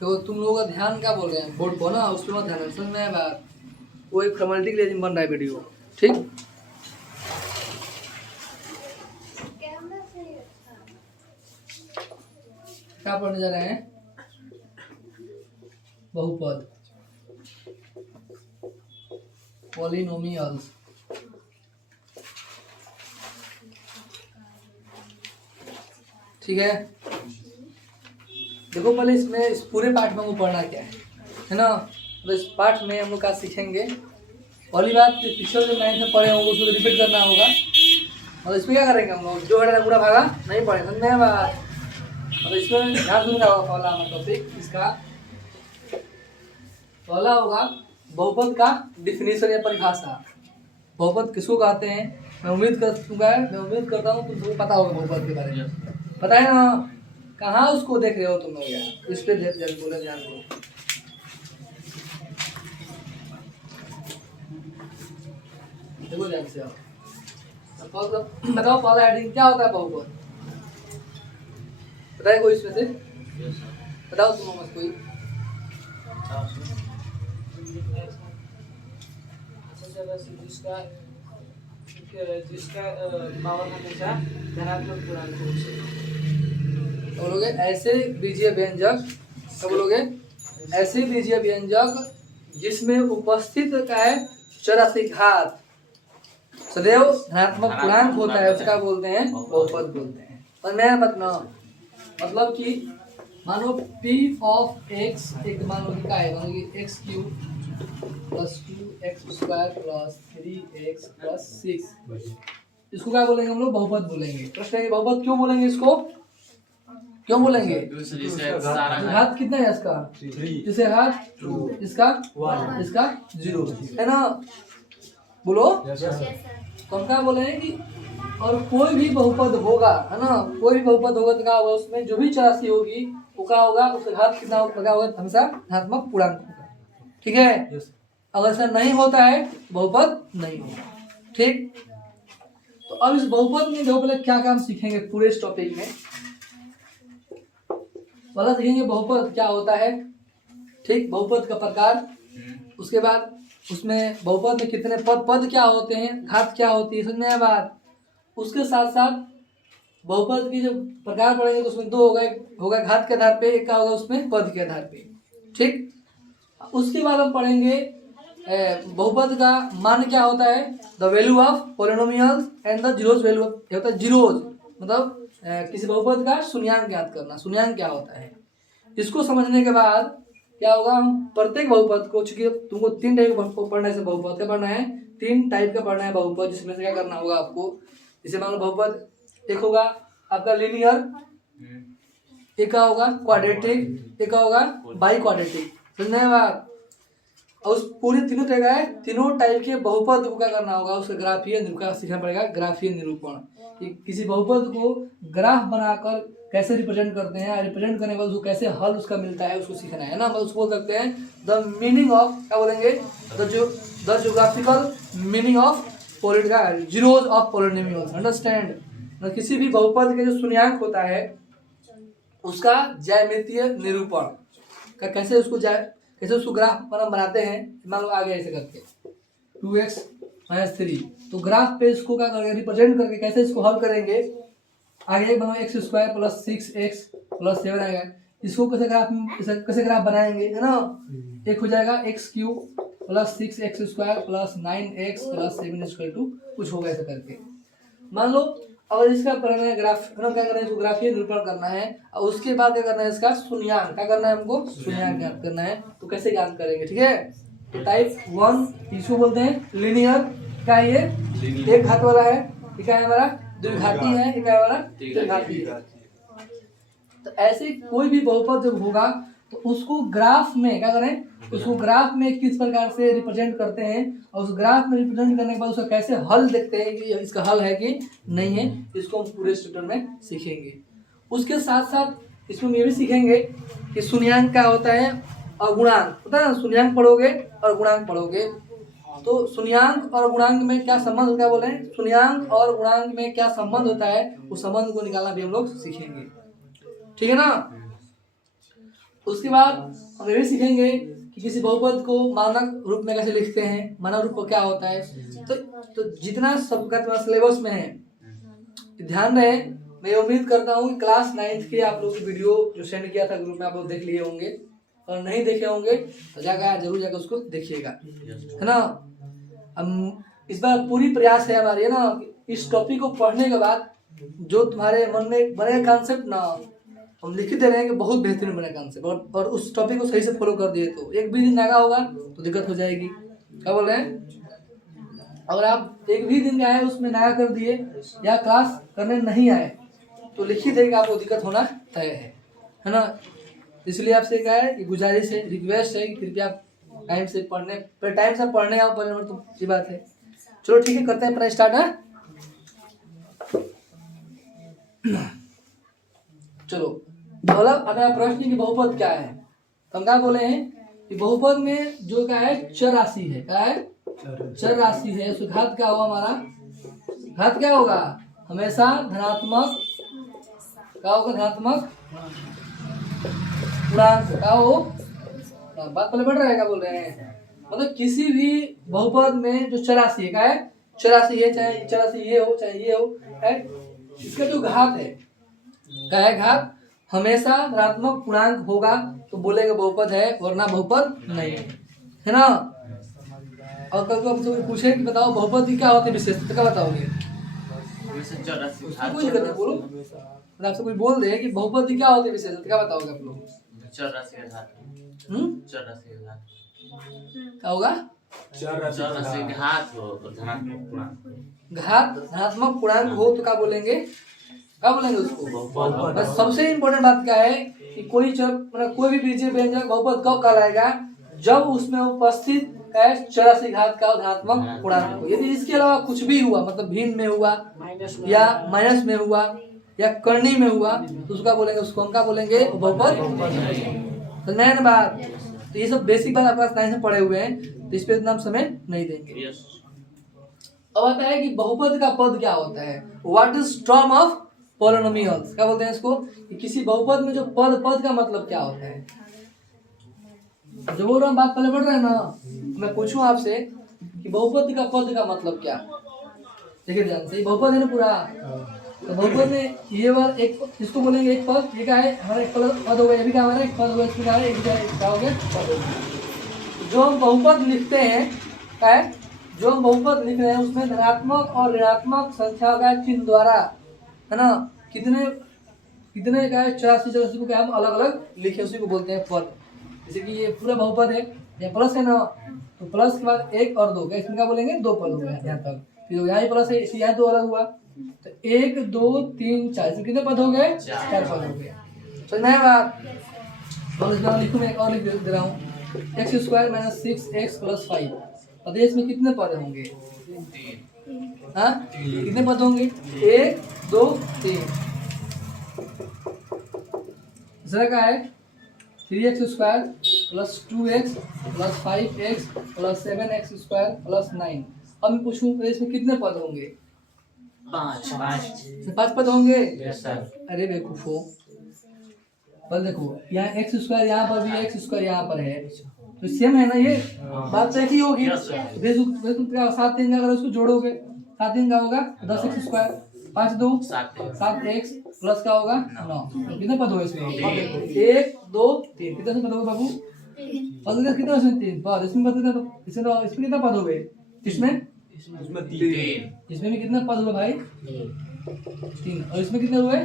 तो तुम लोगों का ध्यान क्या बोल रहे हैं बोर्ड को ना, उसके बाद ध्यान समझ में आया बात। वो एक फॉर्मेलिटी के लिए बन रहा है वीडियो, ठीक। क्या पढ़ने जा रहे हैं? बहुपद, पॉलिनोमियल्स। ठीक है, देखो पहले इसमें इस पूरे पाठ में हमको पढ़ना क्या है ना। तो इस पाठ में हम लोग क्या सीखेंगे, पहली बात पिछले जो 9th में पढ़े होंगे उसको रिपीट करना होगा। और इसमें क्या करेंगे हम लोग, जो है पूरा भागा नहीं पढ़े, समझ में बात। और इसमें ध्यान सुनना होगा। पहला हमारा टॉपिक इसका पहला होगा बहुपद का डिफिनीशन या परिभाषा। बहुपद किसको कहते हैं, मैं उम्मीद करता हूँ तुम सबको पता होगा बहुपद के बारे में। पता है ना, कहाँ उसको देख रहे हो तुम लोग यार, इस पे बोले ध्यान दो। देखो ध्यान से आओ, बताओ पहला हेडिंग क्या होता है बहुपद, बताए कोई इसमें से, बताओ तुम मत कोई। जिसका पावर हमेशा धनात्मक पूर्णांक हो। बोलोगे ऐसे बीजीय व्यंजक, क्या बोलोगे, ऐसे बीजीय व्यंजक जिसमें उपस्थित का है चौरासी घात सदैव धनात्मक पूर्णांक होता है, उसका बोलते हैं बहुपद बोलते हैं। और मैं मतलब कि मानो p ऑफ x एक मानो कि क्या है, मानो कि x cube plus 2x square plus 3x plus 6, इसको क्या बोलेंगे हम लोग, बहुपद बोलेंगे। प्रश्न है बहुपद क्यों बोलेंगे इसको, क्यों बोलेंगे? घात कितना है इसका, इसे घात 2, इसका 1, इसका 0 है ना, बोलो। तो हम क्या बोले हैं कि और कोई भी बहुपद होगा है ना, कोई भी बहुपद होगा तो क्या होगा, उसमें जो भी चौरासी होगी वो क्या होगा, उसका घात कितना होगा, हमेशा धनात्मक पूर्णांक होगा। ठीक है, अगर ऐसा नहीं होता है बहुपद नहीं होगा। ठीक, तो अब इस बहुपद में देखो पहले क्या क्या हम सीखेंगे पूरे इस टॉपिक में। पहला सीखेंगे बहुपद क्या होता है, ठीक, बहुपद का प्रकार, उसके बाद उसमें बहुपद में कितने पद क्या होते हैं, घात क्या होती है, समझ में आया बात। उसके साथ साथ बहुपद की जो प्रकार पढ़ेंगे तो उसमें दो होगा घात के आधार पे, एक का होगा उसमें पद के आधार पे। ठीक, उसके बाद हम पढ़ेंगे बहुपद का मान क्या होता है, the value of polynomials and the zeros value होता है जीरोज, मतलब किसी बहुपद का शून्यांक ज्ञात करना, शून्यांक क्या होता है। इसको समझने के बाद क्या होगा, हम प्रत्येक बहुपद को, चूंकि तुमको 3 टाइप का पढ़ना है, बहुपद का पढ़ना है, 3 टाइप का पढ़ना है बहुपद, जिसमें से क्या करना होगा आपको, जैसे मान लो बहुपद एक होगा आपका लीनियर, एक का होगा क्वाड्रेटिक, एक का होगा बाई क्वाड्रेटिक, समझने बात। और उस पूरे तीनों तरह है, तीनों टाइप के बहुपद को क्या करना होगा, उसका ग्राफीय निरूपण सीखना पड़ेगा। ग्राफीय निरूपण, किसी बहुपद को ग्राफ बनाकर कैसे रिप्रेजेंट करते हैं, रिप्रेजेंट करने के बाद उसको कैसे हल उसका मिलता है, उसको सीखना है ना। उसको बोल सकते हैं द मीनिंग ऑफ, क्या बोलेंगे, the geographical meaning of zeros of polynomials, understand. किसी भी बहुपद के जो शून्यांक होता है उसका ज्यामितीय निरूपण का कैसे उसको ग्राफ पर हम बनाते हैं। मान लो आगे ऐसे करके 2x - 3, तो ग्राफ पे इसको क्या करेंगे, रिप्रेजेंट करके कैसे इसको हल करेंगे। आगे बनो x square plus 6x plus 7 आएगा, इसको कैसे ग्राफ बनाएंगे, है ना। एक हो जाएगा x cube plus 6x square plus 9x plus 7 equal to कुछ होगा ऐसा करके। मान लो अगर इसका करना है ग्राफ, क्या करना है, इसको ग्राफीय निरूपण करना है, और उसके बाद क्या करना है, इसका शून्यांक, क्या करना है हमको, शून्यांक ज्ञात करना है। तो कैसे ज्ञात करेंगे, ठीक है। तो टाइप 1 इसको बोलते हैं लीनियर, क्या है ये, एक घात वाला है, ठीक है, हमारा द्विघाती है, एक है हमारा त्रिघाती है। तो ऐसे कोई भी बहुपद जब होगा तो उसको ग्राफ में क्या करें, उसको ग्राफ में किस प्रकार से रिप्रेजेंट करते हैं, और उस ग्राफ में रिप्रेजेंट करने के बाद उसका कैसे हल देखते हैं कि इसका हल है कि नहीं है, इसको हम पूरे ट्यूटोरियल में सीखेंगे। उसके साथ साथ इसमें ये भी सीखेंगे कि शून्यांक क्या होता है और गुणांक, पता है ना, शून्यांक पढ़ोगे और गुणांक पढ़ोगे, तो शून्यांक और गुणांक में क्या संबंध होता है, बोले शून्यांक और गुणांक में क्या संबंध होता है, उस संबंध को निकालना भी हम लोग सीखेंगे, ठीक है ना। उसके बाद हम ये भी सीखेंगे कि किसी बहुपद को मानक रूप में कैसे लिखते हैं, मानक रूप को क्या होता है। तो जितना सबका तुम्हारा सिलेबस में है ध्यान रहे। मैं उम्मीद करता हूँ कि क्लास 9th के आप लोग की वीडियो जो सेंड किया था ग्रुप में आप लोग देख लिए होंगे, और नहीं देखे होंगे तो जरूर जाकर उसको देखिएगा, है ना। हम इस बार पूरी प्रयास है हमारी, है ना, इस टॉपिक को पढ़ने के बाद जो तुम्हारे मन में बने कॉन्सेप्ट ना, हम लिख दे रहे हैं कि बहुत बेहतरीन बने कॉन्सेप्ट, और उस टॉपिक को सही से फॉलो कर दिए तो एक भी दिन नागा होगा तो दिक्कत हो जाएगी। क्या बोल रहे हैं? अगर आप एक भी दिन का है उसमें नागा कर दिए या क्लास करने नहीं आए तो लिख ही देगा, आपको दिक्कत होना तय है ना। इसलिए आपसे क्या है कि गुजारिश है, रिक्वेस्ट है कि कृपया टाइम से पढ़ने आओ पहले नंबर, तो ये बात है। चलो ठीक है, करते हैं अपना स्टार्ट है। चलो मतलब अगर प्रश्न की बहुपद क्या है तो हम क्या बोले हैं कि बहुपद में जो क्या है चर राशि है, क्या है चर राशि है, उसका घात क्या होगा, हमारा घात क्या होगा हमेशा धनात्मक, क्या होगा धनात्मक पूर्णांक, क्या हो बात पहले बढ़ रहा है, क्या बोल रहे हैं। मतलब किसी भी बहुपद में जो चरासी है, क्या है चरासी है, चाहे चरासी ये हो चाहे ये हो, है इसका जो घात है क्या है घात हमेशा धनात्मक पूर्णांक होगा तो बोलेंगे बहुपद है, वरना बहुपद नहीं है ना। और कल को आपसे पूछे कि बताओ बहुपद की क्या होती है विशेषता, तो क्या बताओगे? कोई दिक्कत नहीं, बोलो। अगर आपसे कोई बोल दे कि बहुपद की क्या होती है विशेषता, क्या बताओगे आप लोग? क्या होगा? घात धनात्मक पूर्णांक हो तो क्या बोलेंगे, क्या बोलेंगे उसको? बस सबसे इम्पोर्टेंट बात क्या है कि कोई मतलब कोई भी बीजीय व्यंजक बहुपद कब कहलाएगा, जब उसमें उपस्थित चौरासी घात का धनात्मक पूर्णांक हो। यदि इसके अलावा कुछ भी हुआ, मतलब भिन्न में हुआ या माइनस में हुआ या करनी में हुआ तो उसका बोलेंगे, उसको हम क्या बोलेंगे बहुपद। तो नैन बात, तो ये सब बेसिक बात आपका साइंस में पढ़े हुए हैं, तो इस पे इतना समय नहीं देंगे। अब आता है कि बहुपद का पद क्या होता है, what is term of polynomials, क्या बोलते हैं इसको, कि किसी बहुपद में जो पद का मतलब क्या होता है। जो बोल रहा हूँ बात पहले बढ़ रहा है ना, मैं पूछूं आपसे कि बहुपद का पद का मतलब क्या, देखिए ध्यान से, बहुपद है ना पूरा, तो बहुपद में ये बार एक इसको बोलेंगे एक पद, ये क्या है हमारा एक पद हो गया, ये भी क्या हमारा एक पद हो गया, इसमें क्या है एक क्या हो गया पद हो गया। जो हम बहुपद लिखते हैं क्या है, जो हम बहुपद लिख रहे हैं उसमें धनात्मक और ऋणात्मक संख्या का चिन्ह द्वारा, है ना, कितने कितने क्या है चौरासी को क्या हम अलग अलग लिखे, उसी को बोलते हैं पद। जैसे कि ये पूरा बहुपद है, ये प्लस है ना, तो प्लस के बाद एक और दो, इसमें क्या बोलेंगे दो पद हो गया यहाँ तक, फिर यहाँ प्लस है इसलिए यहाँ दो अलग हुआ, तो 1 2 3 4, इसमें कितने पद हो गए, 4 पद हो गए। समझ में आया बात? और इसमें लिखूँ, मैं एक और लिख दे रहा हूँ, x² - 6x + 5, अब इसमें कितने पद होंगे, हाँ कितने पद होंगे, 1 2 3, दूसरा क्या है 3x² + 2x + 5x + 7x² + 9। अब मैं पूछूं तो इसमें कितने पद होंगे, 5 पद होंगे। अरे बेवकूफो, बल देखो यहाँ x² यहाँ पर भी x² यहाँ पर है, तो सेम है ना, ये बात तो एक ही होगी। 7 3 अगर उसको जोड़ोगे 7 3 का होगा 10x², 5 2 7x प्लस का होगा 9, कितने पद हो इसमें 1 2 3, कितने पद हो बाबू, पद कितने इसमें 3 पद, इसमें पद कितने, इसमें कितना पद हो गए, इसमें 3, इसमें भी कितने पद हुए भाई 3, और इसमें कितने हुए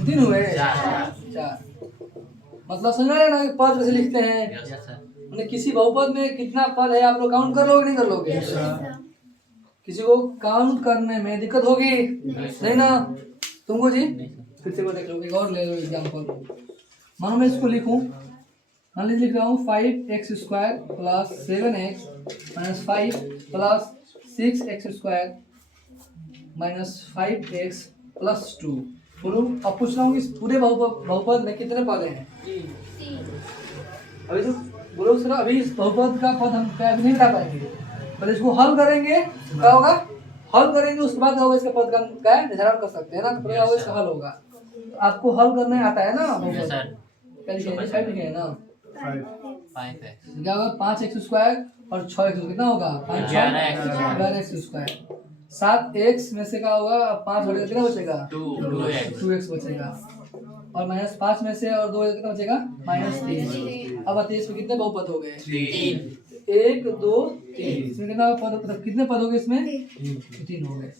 3 हुए 4। मतलब समझ रहे ना कि पद कैसे लिखते हैं, किसी बहुपद में कितना पद है आप लोग काउंट कर लोगे नहीं कर लोगे, किसी को काउंट करने में दिक्कत होगी नहीं ना तुमको जी। फिर से देख लो, एक और ले लो एग्जांपल, मानो मैं इसको लिखूं, मान लीजिए लिख रहा हूँ 5x² + 7x - 5 + 6x² - 5x + 2। बोलो, अब पूछ रहा हूँ कि पूरे बहुपद में कितने पद हैं, अभी तो बोलो सर, अभी इस बहुपद का पद हम क्या नहीं बता पाएंगे, पर इसको हल करेंगे क्या होगा, हल करेंगे उसके बाद होगा इसका पद का क्या निर्धारण कर सकते हैं ना, तो इसका हल होगा। तो आपको हल करने आता है ना बहुपद, क्या लिखे 5 लिखे हैं ना, 5 है। क्या होगा 5x² और 6x कितना होगा 5 11x²। 7x में से क्या होगा 5 घटेगा कितना बचेगा 2x बचेगा, और -5 में से और 2 कितना बचेगा -3। अब बताइए इसमें कितने बहुपद हो गए 1 2 3। इसमें कितना पद, मतलब कितने पद हो गए इसमें 3 हो गए।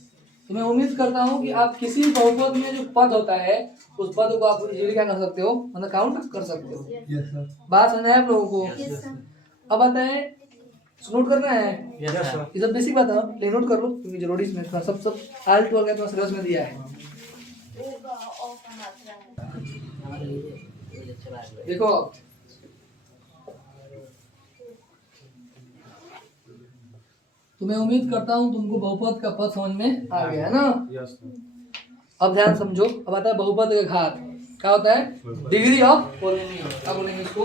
तो मैं उम्मीद करता हूँ कि आप किसी बहुपद में जो पद होता है उस पद को आप इजीली क्या कर सकते हो, मतलब काउंट कर सकते हो। बात समझ में आया आप लोगों को। अब आता है नोट करना है, ये सब बेसिक बात है लेकिन नोट कर लो क्योंकि जरूरी इसमें थोड़ा सब आल टू का सिलेबस में दिया है। देखो तो मैं उम्मीद करता हूँ तुमको बहुपद का पद समझ में आ गया है ना। अब ध्यान समझो, अब आता है बहुपद का घात। क्या होता है डिग्री ऑफ पॉलिनोमियल। क्या बोलेंगे इसको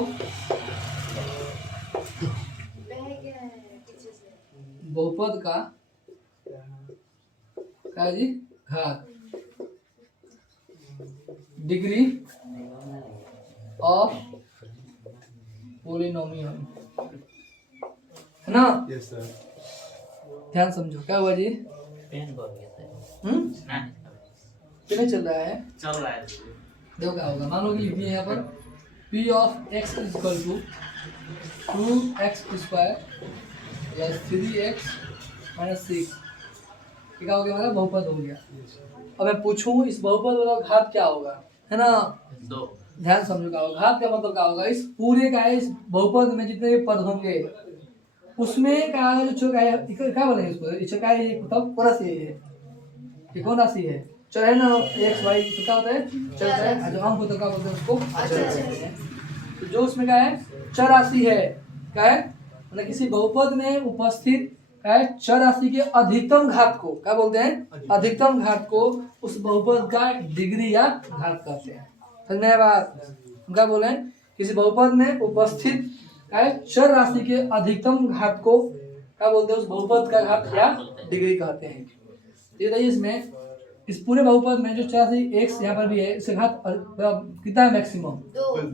बहुपद का क्या जी घात, डिग्री ऑफ पॉलिनोमियल है ना। ध्यान समझो क्या हुआ जी, पेन भर गया था। कितने चल रहा है देखो क्या होगा, मान लो कि लिख दिए यहाँ पर P of x is equal to 2x² plus 3x minus 6। क्या हो गया हमारा बहुपद हो गया। अब मैं पूछूं इस बहुपद वाला घात क्या होगा, है ना। ध्यान समझो क्या होगा घात का मतलब क्या होगा, इस पूरे का इस बहुपद में जितने भी पद होंगे उसमें क्या जो क्या बोलेंगे इसको, इसका क्या है मतलब कौन राशि है ये कौन राशि है चल है ना x y तो क्या होता है चल है, जो अंक होता है क्या बोलते हैं उसको अचर बोलते हैं। तो जो उसमें क्या है चर राशि है, क्या है मतलब किसी बहुपद में उपस्थित क्या है चर राशि के अधिकतम घात को क्या बोलते हैं, अधिकतम घात को उस बहुपद का डिग्री या घात कहते हैं। समझ में बात, क्या बोले किसी बहुपद में उपस्थित क्या है चर राशि के अधिकतम घात को क्या बोलते हैं, उस बहुपद का घात या डिग्री कहते हैं। ये बताइए इसमें इस पूरे बहुपद में जो चर राशि x यहाँ पर भी है इसका घात कितना है मैक्सिमम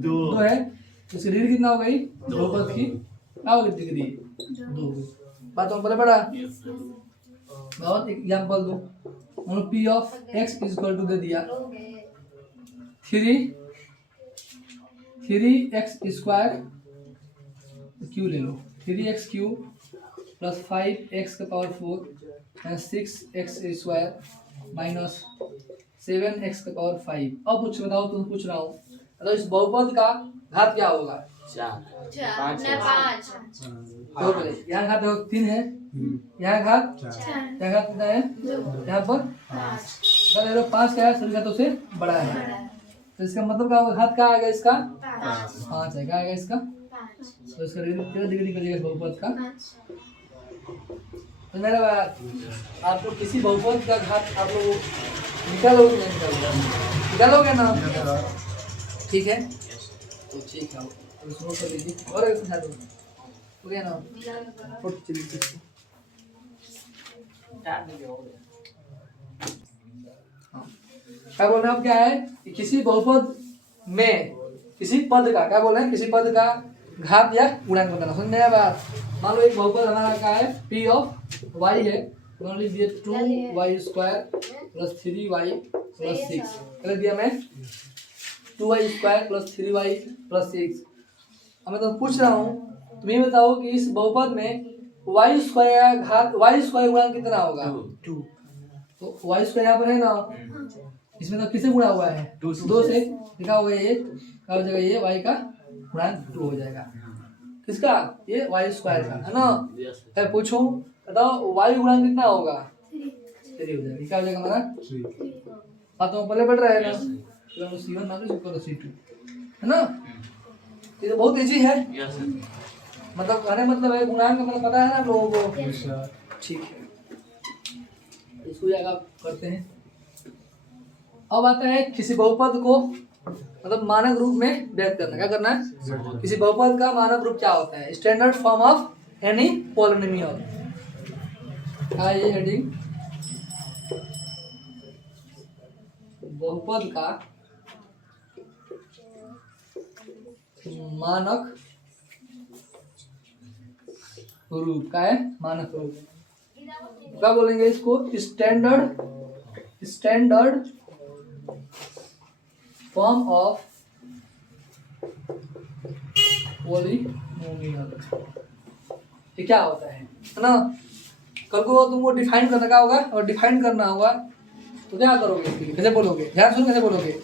2 है, तो इसकी डिग्री कितना हो गई बहुपद की क्या होगी डिग्री 2। बात और बोले बड़ा बहुत एग्जाम्पल दो, मतलब P of x is equal to दे दिया 3x² क्यू ले लो 3x³ प्लस 5x का power 4 minus 6x² minus 7x का पावर 5। अब कुछ बताओ तुम पूछ रहा हूँ तो इस बहुपद का घात क्या होगा 5 यहाँ घात 3 है, यहाँ घात कितना है यहाँ पर 5 क्या है सभी घातों से बड़ा है, तो इसका मतलब क्या होगा घात क्या आएगा इसका 5 है, क्या आएगा इसका, तो इसका डिग्री करिएगा बहुपद का। तो मेरा बात आपको किसी बहुपद का घात आप लोग निकालोगे ना निकालोगे ना, ठीक है तो ठीक है अब इसको कर लीजिए और एक समझा दो हो गया ना फोटो चलिए क्या बोल रहे हैं अब क्या है कि किसी बहुपद में किसी पद का क्या बोल रहे हैं किसी पद का घात या गुणांक बताना। समझ में आया बात। मान लो एक बहुपद हमारा क्या है P ऑफ y है, मान लीजिए 2y² प्लस 3y प्लस 6 कर दिया मैं 2y² प्लस 3y प्लस 6। अब मैं तो पूछ रहा हूँ तुम ये बताओ कि इस बहुपद में y² घात y² गुणांक कितना होगा 2। तो y² यहाँ पर है ना, इसमें तो किसे गुणा हुआ है 2 से, लिखा हुआ है ये क्या हो जाएगा ये y का गुणांक 2 हो जाएगा, किसका ये y² का है ना। मैं पूछूं बताओ y गुणांक कितना होगा 3 हो जाएगा, क्या हो जाएगा हमारा 3। हाँ तो पहले बढ़ रहा है ना, तो C1 मान लो C2 है ना। ये तो बहुत इजी है, मतलब कहने मतलब है गुणांक मतलब पता है ना आप लोगों को, ठीक है इसको आगे करते हैं। अब आता है किसी बहुपद को मतलब मानक रूप में व्यक्त करना। क्या करना है किसी बहुपद का मानक रूप क्या होता है, standard form of any polynomial. क्या ये हेडिंग बहुपद का मानक रूप का है, मानक रूप। क्या बोलेंगे इसको? Standard form of polynomial. ये क्या होता है ना? कल को तुमको डिफाइन करने का होगा, और डिफाइन करना होगा तो क्या करोगे इसके लिए? कैसे बोलोगे? ध्यान सुन, कैसे बोलोगे?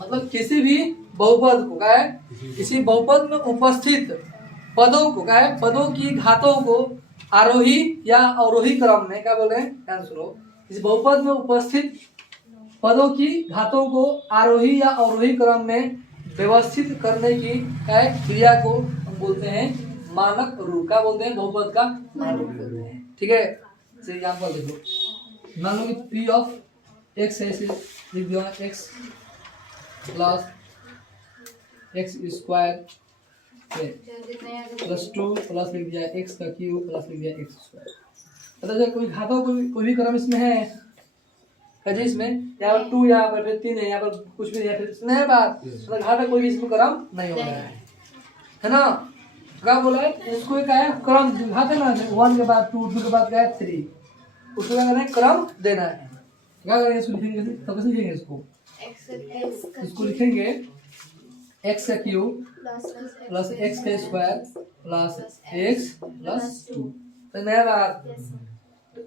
मतलब किसी भी बहुपद को, क्या है, किसी बहुपद में उपस्थित पदों को, क्या है, पदों की घातों को आरोही या अवरोही क्रम में, क्या बोल रहे हैं, ध्यान सुनो, इस बहुपद में उपस्थित पदों की घातों को आरोही या अवरोही क्रम में व्यवस्थित करने की, क्या है, क्रिया को हम बोलते हैं मानक रूप। क्या बोलते हैं? बहुपद का मानक रूप बोलते हैं। ठीक है, जैसे एग्जांपल देखो, मान लो कि पी ऑफ एक्स है, इसे लिख दिया x plus x square plus 2 plus लिख दिया एक्स का क्यूब प्लस लिख दिया एक्स स्क्वायर। मतलब कोई घातों कोई भी क्रम इसमें है जी, इसमें यहाँ पर 2, यहाँ पर फिर 3 है, यहाँ पर कुछ भी नहीं है, फिर नहीं बात, मतलब घाता कोई इसमें क्रम नहीं हो रहा है ना? क्या बोला है इसको? क्या है, क्रम घात है ना, 1 के बाद 2, 2 के बाद क्या है 3, उसको क्या करना है, क्रम देना है। क्या करेंगे इसको? लिखेंगे तो कैसे लिखेंगे इसको? इसको लिखेंगे एक्स का क्यूब प्लस एक्स का स्क्वायर प्लस एक्स प्लस 2। तो नया बात,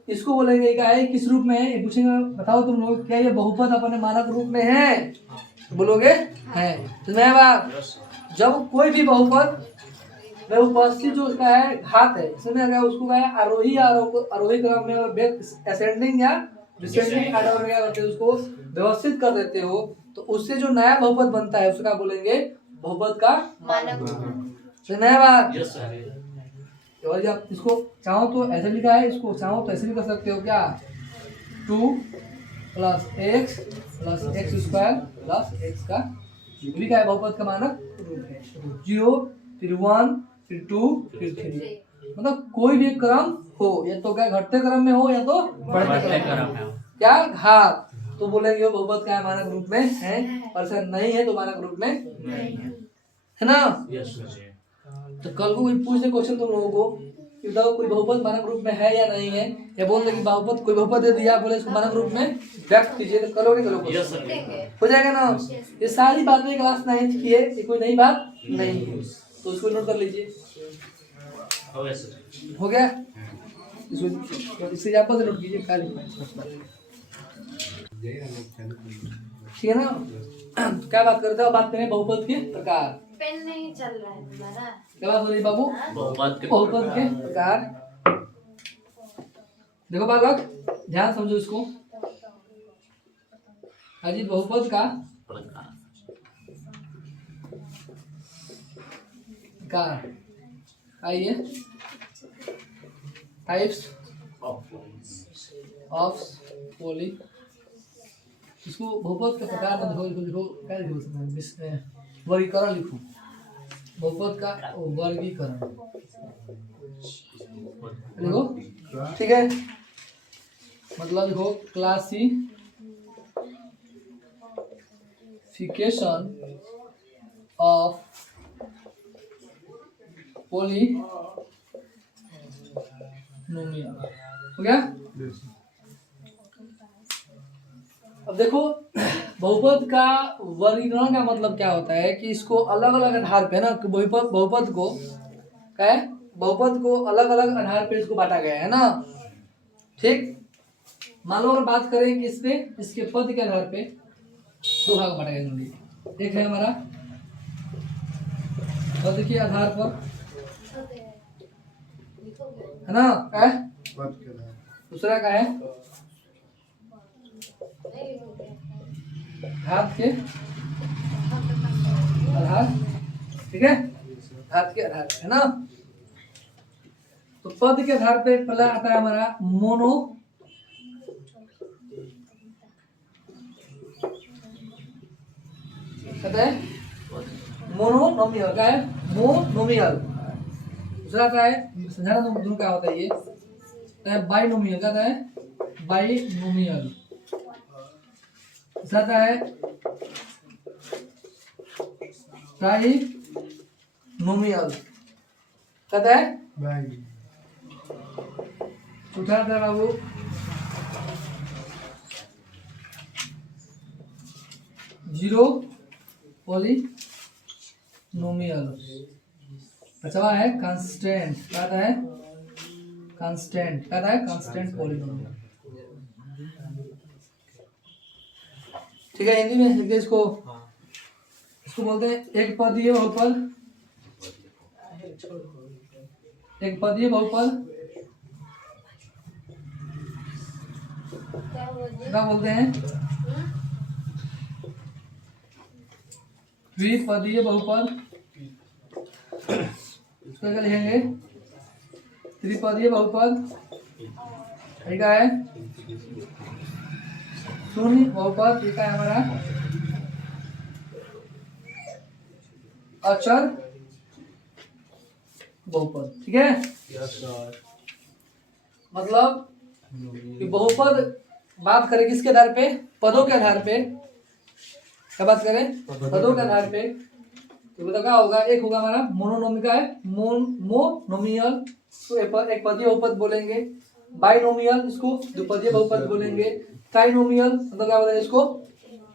इसको बोलेंगे क्या है, किस रूप में है? पूछेंगे बताओ तुम लोग, क्या ये बहुपद अपने मानक रूप में है? बोलोगे है। तो नया बात, जब कोई भी बहुपद में उपस्थित जो उसका है घात है, इसमें अगर उसको क्या है, आरोही या अरोही क्रम में और असेंडिंग या डिसेंडिंग ऑर्डर में क्या करते हो, उसको व्यवस्थित कर देते हो, तो उससे जो नया बहुपद बनता है उसका बोलेंगे बहुपद का मानक रूप। तो नया बात, और जब इसको चाहो तो ऐसे लिखा है, इसको चाहो तो ऐसे भी कर सकते हो, क्या 2 plus x plus x square plus x का भी क्या है, बहुपद का मानक रूप है। 0 फिर 1 फिर 2 फिर 3, मतलब कोई भी क्रम हो, या तो क्या घटते क्रम में हो या तो बढ़ते क्रम में हो, क्या घात, तो बोलेंगे वो बहुपद क्या मानक रूप में है, और ऐसा नहीं है तो मानक रूप में नहीं है ना? तो कल को कोई पूछ दे क्वेश्चन तुम लोगों को कि बताओ कोई बहुपद मानक रूप में है या नहीं है, या बोल दे कि बहुपद कोई बहुपद दे दिया, बोले इसको मानक रूप में व्यक्त कीजिए, तो करोगे हो जाएगा ना? ये सारी बातें क्लास 9th की है, ये कोई नई बात नहीं है, तो उसको नोट कर लीजिए। हो गया? इससे एग्जांपल से नोट कीजिए, ठीक है ना? क्या बात करते हो? बात करें बहुपद के प्रकार। पेन नहीं चल रहा है तुम्हारा? क्या बात हो रही बाबू? बहुपद के प्रकार। देखो बालक, ध्यान समझो इसको। अजीत, बहुपद का प्रकार आइए, टाइप्स ऑफ पॉली। इसको बहुपद के प्रकार में देखो क्या लिखो, वर्गीकरण लिखो, बहुपद का वर्गीकरण लिखो, ठीक है? मतलब देखो क्लासिफिकेशन ऑफ पॉलिनोमियल। हो गया? अब देखो, बहुपद का वर्गीकरण का मतलब क्या होता है कि इसको अलग अलग आधार पे ना, बहुपद को क्या है, बहुपद को अलग अलग आधार पे इसको बांटा गया है ना, ठीक? मान लो अगर बात करें कि इस पे, इसके पद के आधार पे 2 भाग बांटा गया। एक है हमारा पद के आधार पर, है ना, क्या है? दूसरा क्या है, घात के आधार, ठीक है? घात के आधार, है ना? तो पद के आधार पे पहला आता है हमारा मोनो, कहते हैं मोनोनोमियल, क्या है? मोनोमियल। दूसरा आता है, समझाना दोनों क्या होता है, ये बाइनोमियल, क्या है? बाइनोमियल। तीसरा आता है ट्राइनोमियल कहता है। उठा था बाबू, जीरो पॉलिनोमियल। अच्छा है कांस्टेंट, कहता है कांस्टेंट, कहता है कांस्टेंट पॉलिनोमियल। ठीक है, हिंदी में लिख दे इसको। इसको बोलते हैं एक पदीय बहुपद, एक पदीय बहुपद क्या बोलते हैं? द्विपदीय बहुपद। इसको क्या लिखेंगे? त्रिपदीय बहुपद। ठीक है, शून्य बहुपद। ठीक है हमारा अचर बहुपद। ठीक है, मतलब कि बहुपद बात करें किसके आधार पे? पदों के आधार पे। क्या बात करें? पदों के आधार पे। तो बताओ क्या होगा? एक होगा हमारा मोनोनोमिका है, मोनोमियल, तो एक पदीय बहुपद बोलेंगे। बाइनोमियल, इसको द्विपदीय बहुपद बोलेंगे। ट्राइनोमियल मतलब क्या बोलेंगे? इसको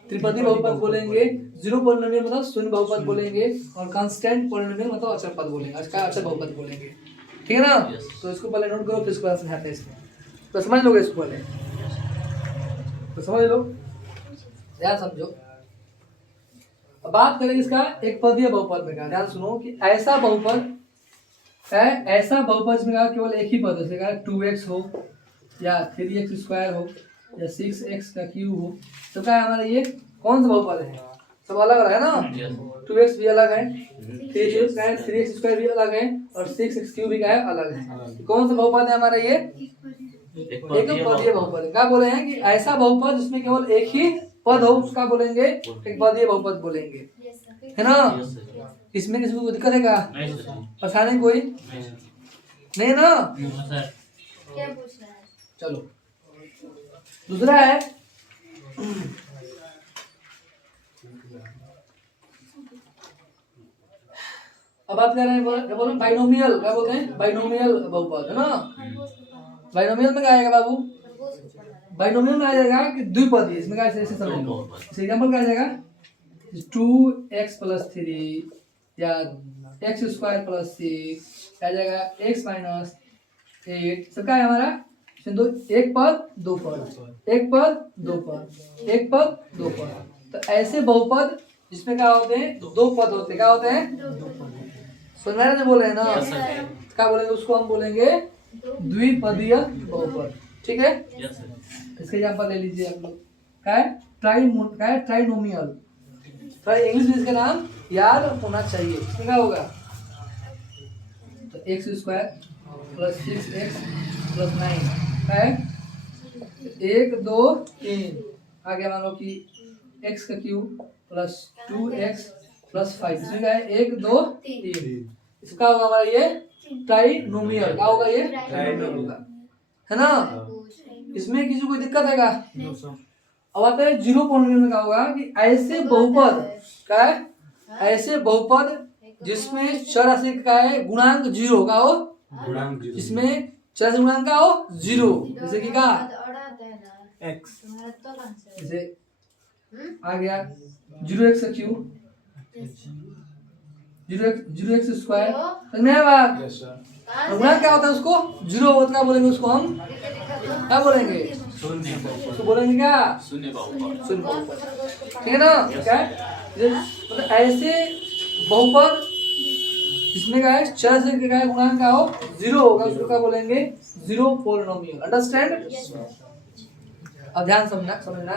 त्रिपदीय बहुपद बोलेंगे। जीरो पॉलिनोमियल मतलब शून्य बहुपद बोलेंगे। और कांस्टेंट पॉलिनोमियल मतलब अचर पद बोलेंगे, अचर बहुपद बोलेंगे। ठीक है ना? तो इसको पहले नोट करो, फिर इसको बाद समझाते हैं। इसको तो समझ लोगे, इसको पहले तो समझ लो, ध्यान समझो। अब बात करें इसका एक पदीय बहुपद में का। ध्यान सुनो कि ऐसा बहुपद है, ऐसा बहुपद में का केवल एक ही पद हो सकता है, 2x हो या 3x² हो या 6x का क्यूब हो। तो क्या है हमारा ये कौन सा बहुपद है? सब अलग अलग है ना। 2x भी अलग है, 3x² भी अलग है और 6x³ भी क्या है? अलग है। कौन सा बहुपद है हमारा ये? एक पदीय बहुपद। क्या बोले हैं कि ऐसा बहुपद जिसमें केवल एक ही पद हो उसका बोलेंगे एक पदीय बहुपद बोलेंगे, है ना? इसमें किसी को दिक्कत है क्या? परेशानी कोई नहीं ना? क्या पूछना है? चलो दूसरा है अब बात कर रहे हैं, क्या बोल रहे हैं? बाइनोमियल। क्या बोलते हैं? बाइनोमियल बहुपद, है ना? बाइनोमियल में क्या आएगा बाबू? बाइनोमियल में आ जाएगा कि द्विपदीय। इसमें क्या ऐसे समझ लो, एग्जांपल क्या आ जाएगा? 2x + 3 या x² + 6 आ जाएगा, x - 8। सब क्या है हमारा? दो एक पद दो पद, एक पद दो पद, एक पद दो पद। तो ऐसे बहुपद जिसमें क्या होते हैं? दो पद होते हैं। क्या होते हैं? सुन रहे हैं? बोले हैं ना? क्या बोलेंगे उसको? हम बोलेंगे द्विपदीय बहुपद। ठीक है, इसके एग्जांपल ले लीजिए आप लोग। क्या है? ट्राइनोमियल। इंग्लिश में इसका नाम याद होना चाहिए। इसमें क्या होगा? तो x² + 6x + 9 है 1 2 3। आगे मान लो कि x का क्यूब + 2x + 5। इसमें क्या है? 1 2 3। इसका होगा हमारा ये ट्राइनोमियल। क्या होगा ये? ट्राइनोमियल होगा, है ना? इसमें किसी को दिक्कत है क्या? अब आता है जीरो पॉलिनोमियल में। क्या होगा कि ऐसे बहुपद, क्या है? ऐसे बहुपद जिसमें चर राशि का है गुणांक 0 का हो, जिसमें चर राशि गुणांक का हो 0। जैसे कि क्या? x जैसे आ गया 0x का क्यूब, 0x² समझ में बात? और गुणांक क्या होता है? उसको 0 होता क्या बोलेंगे? उसको हम क्या बोलेंगे? उसको बोलेंगे क्या? शून्य बहुपद। ठीक है ना? क्या मतलब ऐसे बहुपद जिसमें क्या है? चर से क्या है? गुणांक का हो 0 होगा, उसको क्या बोलेंगे? Zero polynomial. अंडरस्टैंड? अब ध्यान समझना।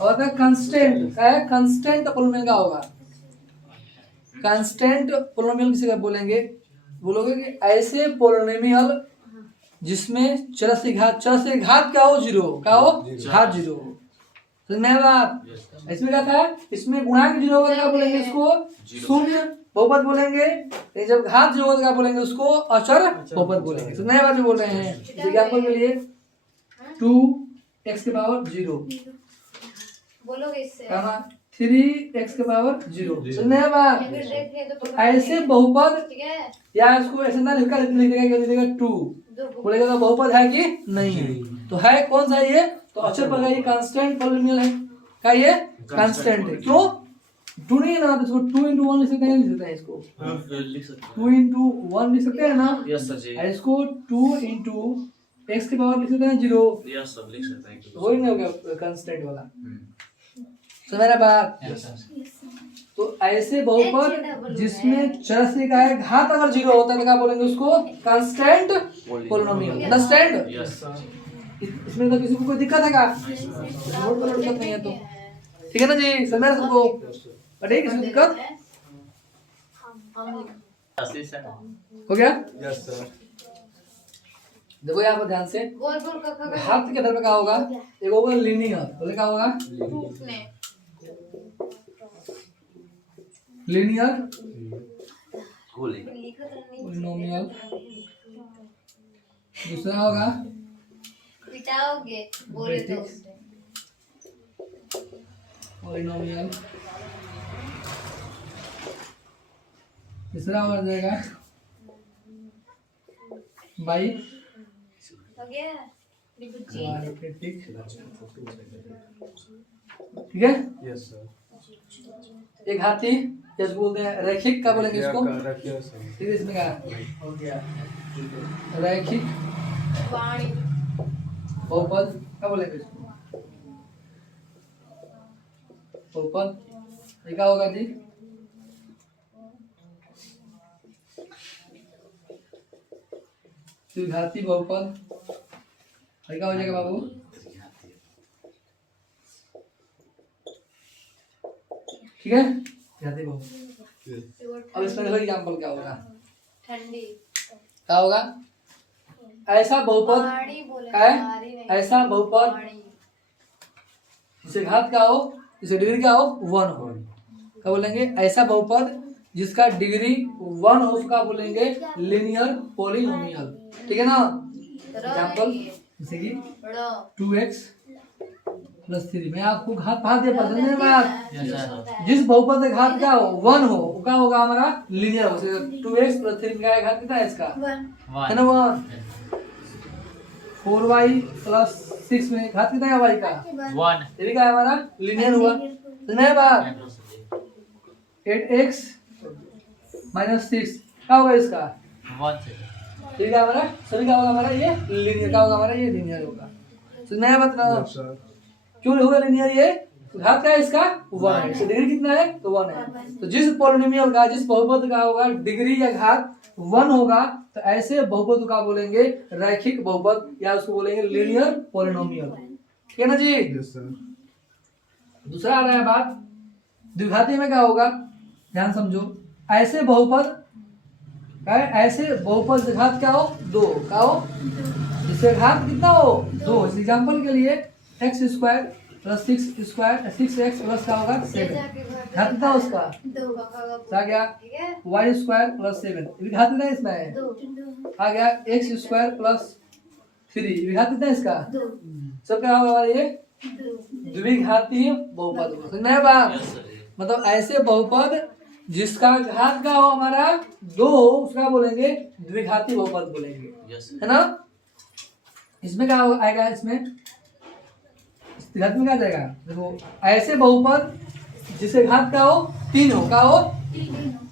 और कांस्टेंट क्या है? कांस्टेंट पॉलिनोमियल का होगा। कांस्टेंट पॉलिनोमियल किसे बोलेंगे? बोलोगे कि ऐसे पॉलिनोमियल जिसमें चर से घात क्या हो? 0 क्या हो? घात 0। समझ में बात? इसमें क्या था? इसमें गुणांक 0 होगा, क्या बोलेंगे? इसको शून्य बहुपद बोलेंगे। जब घात 0 होगा क्या बोलेंगे? उसको अचर बहुपद बोलेंगे। समझ में बात जो बोल रहे हैं? एग्जांपल के लिए 2x⁻0 बोलोगे इससे? 3x के पावर 0। समझ में बात? अगर देखें तो ऐसे बहुपद ठीक है या इसको ऐसे ना लिखकर लिख देगा, क्या लिखेगा 2, बोलेगा तो बहुपद है कि नहीं। तो है कौन सा ये, तो अक्षर पर ये कांस्टेंट पॉलिनोमियल है। क्या ये कांस्टेंट है? क्यों 2 नहीं है ना, तो इसको 2 into 1 लिख सकते हैं, लिख सकते हैं इसको लिख सकते 2 into 1 लिख सकते हैं ना। यस सर जी, और इसको 2 into x के पावर लिख सकते हैं 0। यस सर लिख सकते हैं। वही नहीं होगा कांस्टेंट वाला। तो मेरा बात, यस सर, तो ऐसे बहुपद जिसमें चरस्य का है घात अगर 0 होता है तो क्या बोलेंगे उसको, constant polynomial. Understand? Yes sir, इसमें तो किसी को कोई दिक्कत है क्या? नोट करो, दिक्कत नहीं है तो ठीक है ना जी, समझ रहे सबको? बट किसी को दिक्कत असिस है ना। हो गया? Yes sir. देखो यहाँ पर ध्यान से, गोल गोल का घात के आधार पे क्या होगा, एक होगा लीनियर, बोले क्या होगा में लीनियर गोली पॉलिनोमियल। दूसरा होगा बिताओगे बोले तो पॉलिनोमियल। तीसरा हो जाएगा बाई हो गया बिल्कुल क्वाड्रेटिक। ठीक है? Yes sir. एक हाथी जैसे बोलते हैं रैखिक, क्या बोलेंगे इसको? रखिए सर। ठीक है, इसमें क्या हो गया रैखिक पानी बहुपद, क्या बोलेंगे इसको बहुपद। ये क्या होगा जी, द्विघाती बहुपद। ये क्या हो जाएगा बाबू, ठीक है द्विघाती बहुपद। अब इसमें देखो एग्जाम्पल क्या होगा, ठंडी क्या होगा, ऐसा बहुपद पानी बोले क्या है? पानी नहीं ऐसा बहुपद पानी जिसे घात क्या हो, जिसे डिग्री क्या हो 1 हो, क्या बोलेंगे, ऐसा बहुपद जिसका डिग्री 1 हो उसका बोलेंगे लीनियर पॉलिनोमियल। ठीक है ना? एग्जाम्पल जैसे कि बड़ो 2x + 3। मैं आपको घात पढ़ा दिया, पसंद है बात। यस सर, जिस बहुपद का घात क्या हो 1 हो वो क्या होगा हमारा लीनियर हो। 2x + 3 का घात कितना है इसका, है ना 1। 4y + 6 में घात कितना है y का, 1 ये भी क्या है हमारा लीनियर हुआ। तो नहीं बात 8x - 6 क्या होगा इसका, 1 से ये क्या हमारा सभी क्या होगा हमारा ये लीनियर, क्या होगा हमारा ये लीनियर होगा। तो नया बता यस सर। क्यों होगा लीनियर, ये घात क्या है इसका 1 है, इसका डिग्री कितना है तो 1 है। तो जिस पॉलिनोमियल का, जिस बहुपद का होगा डिग्री या घात 1 होगा तो ऐसे बहुपद का बोलेंगे रैखिक बहुपद या उसको बोलेंगे लीनियर पॉलिनोमियल। ठीक है ना जी? Yes sir. दूसरा आ रहा है बात, द्विघाती में क्या होगा, ध्यान समझो। ऐसे बहुपद क्या है, ऐसे बहुपद घात क्या हो 2, क्या हो जिससे घात कितना हो 2। इस एग्जांपल के लिए x² + 6x + क्या होगा 7, घात कितना हो उसका दो आ गया। ठीक है y² + 7 ये भी घात कितना है इसमें, दो आ गया। x² + 3 ये भी घात कितना है इसका, दो सब क्या होगा हमारा ये दो द्विघाती बहुपद होगा। समझ में आया बात? यस सर जी, मतलब ऐसे बहुपद जिसका घात क्या हो हमारा 2 हो उसका बोलेंगे द्विघाती बहुपद बोलेंगे, यस है ना? इसमें क्या आएगा, इसमें द्विघात में क्या जाएगा, देखो ऐसे बहुपद जिसे घात क्या हो 3 हो, क्या हो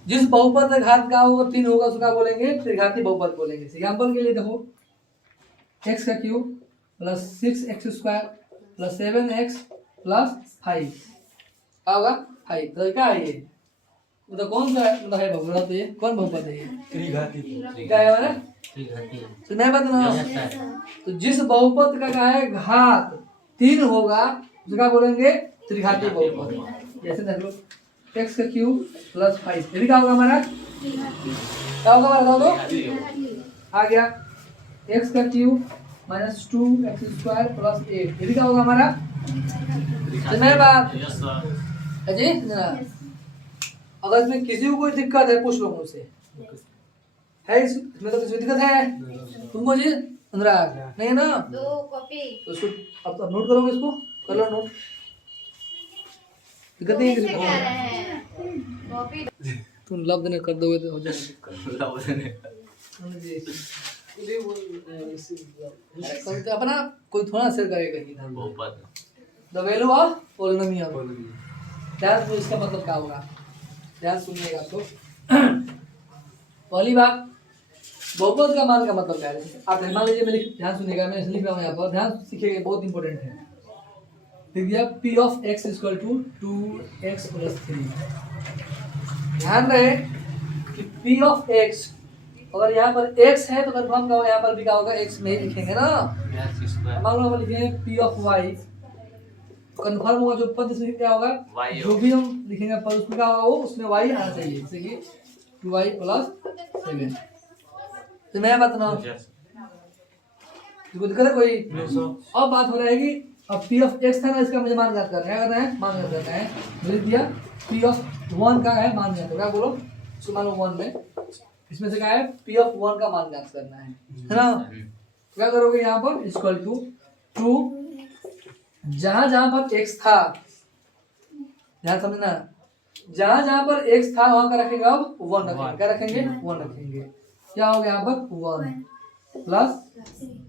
जिस बहुपद का घात क्या हो 3 होगा उसका बोलेंगे त्रिघाती बहुपद बोलेंगे। एग्जांपल के लिए देखो x³ + 6x² + 7x + 5 क्या होगा 5। तो क्या है ये, मतलब कौन सा मतलब है बहुपद, तो ये कौन बहुपद है ये, त्रिघाती। क्या है हमारा, त्रिघाती है। तो मैं बता यस सर, तो जिस बहुपद का क्या है घात 3 होगा उसका बोलेंगे त्रिघाती बहुपद। जैसे देख लो x³ + 5 ये भी क्या होगा हमारा, क्या होगा हमारा, बताओ तो आ गया। x³ - 2x² + 8 ये भी क्या होगा हमारा, तो मैं बात यस सर, है जी ना? अगर इसमें किसी को कोई दिक्कत है पूछ लो मुझसे, है इसमें तो किसी को दिक्कत है तुमको जी अनुराग, नहीं है ना? दो कॉपी तो इसको अब नोट करोगे, इसको कर लो नोट। दिक्कत नहीं कैसे है कह रहे हैं कॉपी तुम लफ्ज ने कर दोगे तो हो जाएगा तो अपना कोई थोड़ा शेयर करेगा ही था बहुपद द वैल्यू ऑफ पोलिनोमियल ध्यान से इसका मतलब क्या होगा ध्यान सुनिएगा तो पहली बात बहुपद का मान का मतलब क्या है आप मान लीजिए मैं ध्यान सुनिएगा मैं लिख रहा हूँ यहाँ पर ध्यान सीखिएगा बहुत इंपॉर्टेंट है लिख दिया p of x equal to 2x plus 3 ध्यान रहे कि p ऑफ x अगर यहाँ पर x है तो कंफर्म का यहाँ पर भी क्या होगा x में ही लिखेंगे ना मान लो हम लिखेंगे p ऑफ y कंफर्म होगा जो पद इसमें क्या होगा Y जो भी हम लिखेंगे पद उसमें क्या होगा वो उसमें y आना चाहिए जैसे कि 2y प्लस 7 तो मैं बात ना दिक्कत है कोई अब बात हो रहा है कि अब p ऑफ x था ना इसका मुझे मान ज्ञात करना है क्या करना है मान ज्ञात करना है मैंने दिया p ऑफ 1 का है मान ज्ञात क्या बोलो इसको मान लो 1 में इसमें से क्या है p ऑफ 1 का मान ज्ञात करना है ना क्या करोगे यहाँ पर इक्वल टू 2 जहां जहां पर x था ध्यान समझना जहां जहां पर x था वहां का रखेंगे अब 1 रखेंगे क्या रखेंगे 1 रखेंगे क्या हो गया यहाँ पर 1 प्लस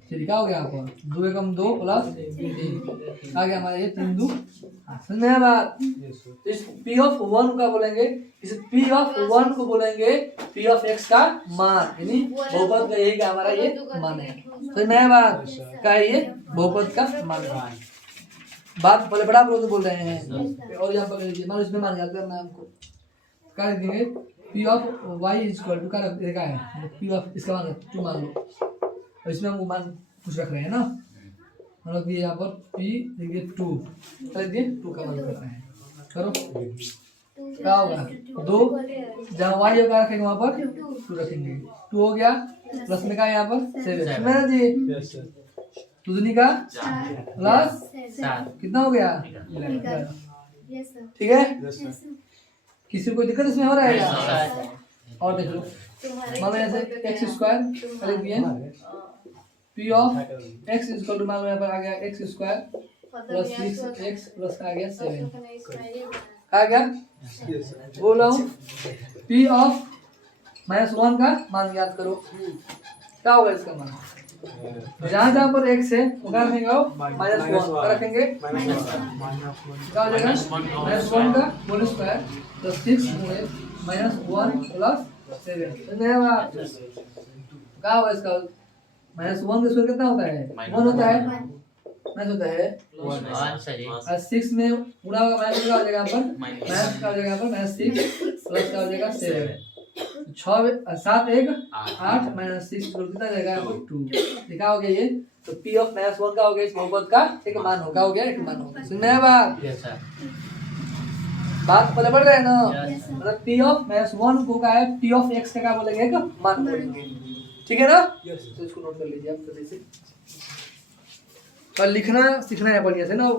फिर क्या हो गया यहाँ पर 2 एकम 2 प्लस 3 आ गया हमारा ये 3 2 समझ में आया बात इस p ऑफ 1 का बोलेंगे इस p ऑफ 1 को बोलेंगे p ऑफ x का मान यानी बहुपद का यही का हमारा ये मान है समझ में आया बात क्या है ये बहुपद का मान बात बोले बड़ा विरोध बोल रहे हैं और यहाँ पर लीजिए मान इसमें मान याद करना है हमको क्या लिख देंगे p of y equal to क्या देखा है p ऑफ इसका मान 2 मान लो और इसमें हम मान कुछ रख रहे हैं ना हम लोग यहाँ पर p लिखिए 2 लिख दिए 2 का मान कर रहे हैं करो क्या होगा 2 जहाँ y होगा रखेंगे वहाँ पर 2 रखेंगे 2 हो गया प्लस में क्या है यहाँ पर 7 सुना जी दूसरी का प्लस 7 कितना हो गया ठीक है किसी को कोई दिक्कत इसमें हो रहा है क्या और देख लो मान लो ऐसे एक्स स्क्वायर लिख दिए P of x equal to मान लो यहाँ पर आ गया x square plus 6x plus आ गया 7 आ गया बोल रहा हूँ पी ऑफ -1 का मान याद करो क्या होगा इसका मान जहाँ जहाँ पर x है उधर रखेंगे -1 रखेंगे क्या हो जाएगा -1 का होल स्क्वायर प्लस 6 -1 प्लस 7 क्या होगा इसका -1 का स्क्वायर कितना होता है 1 होता है माइनस होता है 1 6 में पूरा होगा माइनस का हो जाएगा यहाँ पर माइनस का हो जाएगा यहाँ पर -6 प्लस का हो जाएगा 7 6 7 1 8 -6 कितना जाएगा यहाँ पर 2 लिखा हो गया ये तो p ऑफ -1 का हो गया इस बहुपद का एक मान होगा हो गया एक मान होगा सुन में आया बात पहले बढ़ रहे हैं ना मतलब p ऑफ -1 को का है p ऑफ x का क्या बोलेंगे एक मान बोलेंगे ठीक है ना तो इसको नोट कर लीजिए आप जल्दी से और लिखना सीखना है बढ़िया से ना